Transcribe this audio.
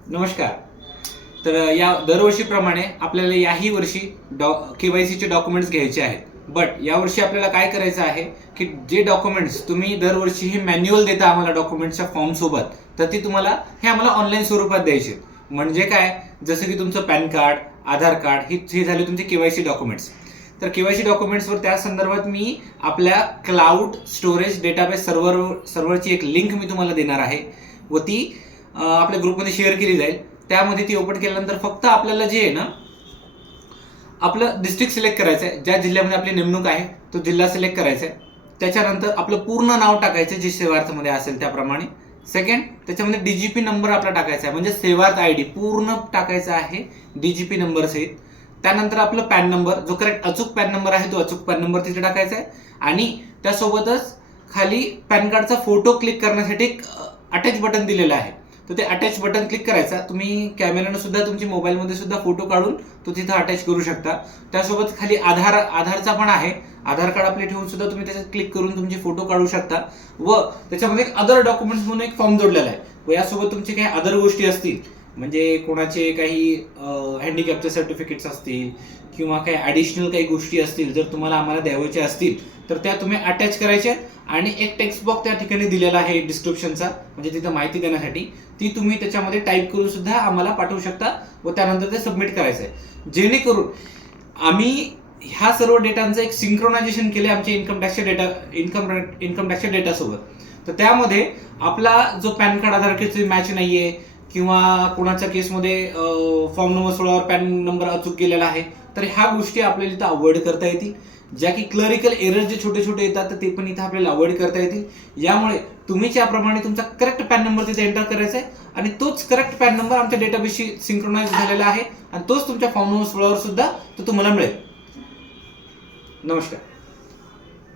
नमस्कार. तर या दरवर्षीप्रमाणे आपल्याला याही वर्षी केवायसीचे डॉक्युमेंट्स घ्यायचे आहेत. बट यावर्षी आपल्याला काय करायचं आहे की जे डॉक्युमेंट्स तुम्ही दरवर्षी हे मॅन्युअल देता आम्हाला डॉक्युमेंट्सच्या फॉर्म सोबत, तर ती तुम्हाला हे आम्हाला ऑनलाईन स्वरूपात द्यायचे. म्हणजे काय, जसं की तुमचं पॅन कार्ड, आधार कार्ड हे झाले तुमचे केवायसी डॉक्युमेंट्स. तर केवायसी डॉक्युमेंट्सवर त्या संदर्भात मी आपल्या क्लाउड स्टोरेज डेटाबेस सर्व्हरची एक लिंक मी तुम्हाला देणार आहे व ती आपल्या ग्रुपमध्ये शेअर केली जाईल. त्यामध्ये ती ओपन केल्यानंतर फक्त आपल्याला जे आहे ना, आपलं डिस्ट्रिक्ट सिलेक्ट करायचं आहे, ज्या जिल्ह्यामध्ये आपली नेमणूक आहे तो जिल्हा सिलेक्ट करायचा आहे. त्याच्यानंतर आपलं पूर्ण नाव टाकायचं जे सेवार्थमध्ये असेल त्याप्रमाणे. सेकंड, त्याच्यामध्ये डीजीपी नंबर आपला टाकायचा आहे, म्हणजे सेवार्थ आयडी पूर्ण टाकायचा आहे डीजीपी नंबर सहित. त्यानंतर आपलं पॅन नंबर, जो करेक्ट अचूक पॅन नंबर आहे तो अचूक पॅन नंबर तिथे टाकायचा आहे. आणि त्यासोबतच खाली पॅन कार्डचा फोटो क्लिक करण्यासाठी एक अटॅच बटन दिलेलं आहे, तर ते अटॅच बटन क्लिक करायचा. तुम्ही कॅमेऱ्यानं सुद्धा तुमच्या मोबाईलमध्ये सुद्धा फोटो काढून तो तिथं अटॅच करू शकता. त्यासोबत खाली आधारचा पण आहे, आधार कार्ड आपले ठेवून सुद्धा तुम्ही त्याच्यात क्लिक करून तुमचे फोटो काढू शकता. व त्याच्यामध्ये एक अदर डॉक्युमेंट्स म्हणून एक फॉर्म जोडलेला आहे. व यासोबत तुमचे काही अदर गोष्टी असतील, म्हणजे कोणाचे काही हँडिकॅपचे सर्टिफिकेट्स असतील किंवा काही ॲडिशनल काही गोष्टी असतील, जर तुम्हाला आम्हाला द्यावायच्या असतील तर त्या तुम्ही अटॅच करायच्या. आणि एक टेक्स्ट बॉक्स त्या ठिकाणी दिलेला आहे डिस्क्रिप्शनचा, म्हणजे तिथं माहिती देण्यासाठी, ती तुम्ही त्याच्यामध्ये टाईप करून सुद्धा आम्हाला पाठवू शकता व त्यानंतर ते सबमिट करायचं आहे. जेणेकरून आम्ही ह्या सर्व डेटांचं एक सिंक्रोनायझेशन केले आमच्या इन्कम टॅक्सच्या डेटासोबत. तर त्यामध्ये आपला जो पॅन कार्ड आधार कार्डची मॅच नाहीये किंवा कोणाच्या केसमध्ये फॉर्म नंबर 16वर पॅन नंबर अचूक गेलेला आहे, तर ह्या गोष्टी आपल्याला इथं अवॉइड करता येतील. ज्या की क्लरिकल एरर जे छोटे छोटे येतात तर ते पण इथं आपल्याला अवॉइड करता येतील. यामुळे तुम्ही ज्याप्रमाणे तुमचा करेक्ट पॅन नंबर तिथे एंटर करायचा आहे आणि तोच करेक्ट पॅन नंबर आमच्या डेटाबेसशी सिंक्रोनाइज झालेला आहे आणि तोच तुमच्या फॉर्म नंबर 16वर सुद्धा तो तुम्हाला मिळेल. नमस्कार.